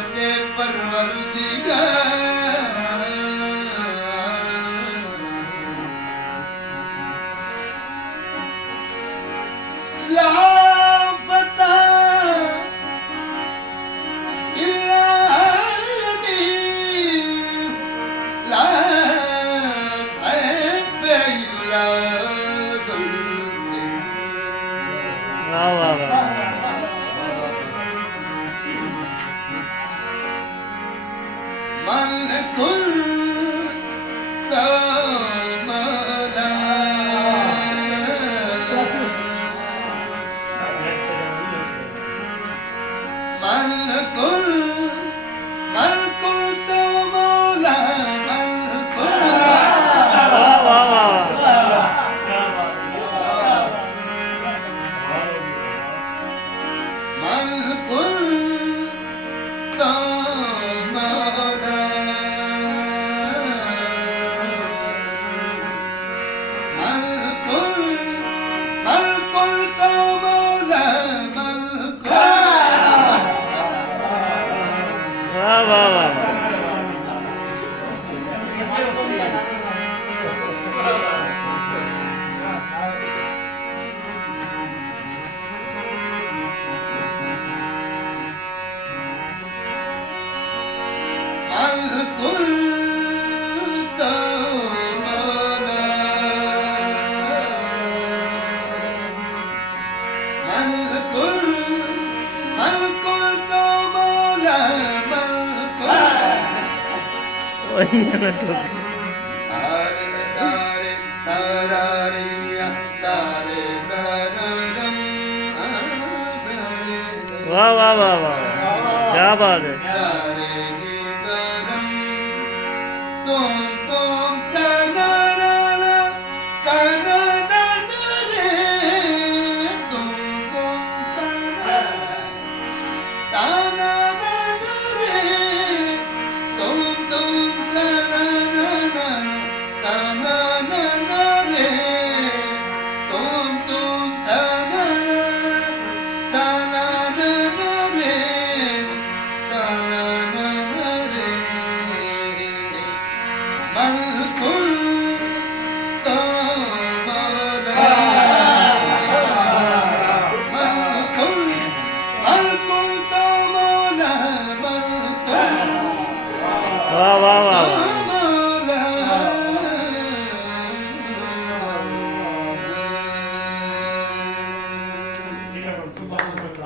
रहमते परवरदिगार ला फता इल्ला लदी ला सैफ इल्ला जुल्फिकार वाह वाह वाह मलकुल तमला मलकुल मलकुल तमला मलकुल वाह वाह वाह मलकुल तमला मलकुल मलकुल तमला मलकुल वाह वाह वाह मलकुल तमला मलकुल मलकुल तमला मलकुल वही ना ठोक तारे तारे तारारिया तारे ताररम तारे वाह वाह वाह वाह क्या बात है तारे निगरम तुम तनरला तननन रे तुम तनरला तननन रे तुम तननन तननन रे तुम तननन तननन रे तननन रे मलकुल तमला मलकुल मलकुल तमला मलकुल वाह वाह वाह वाह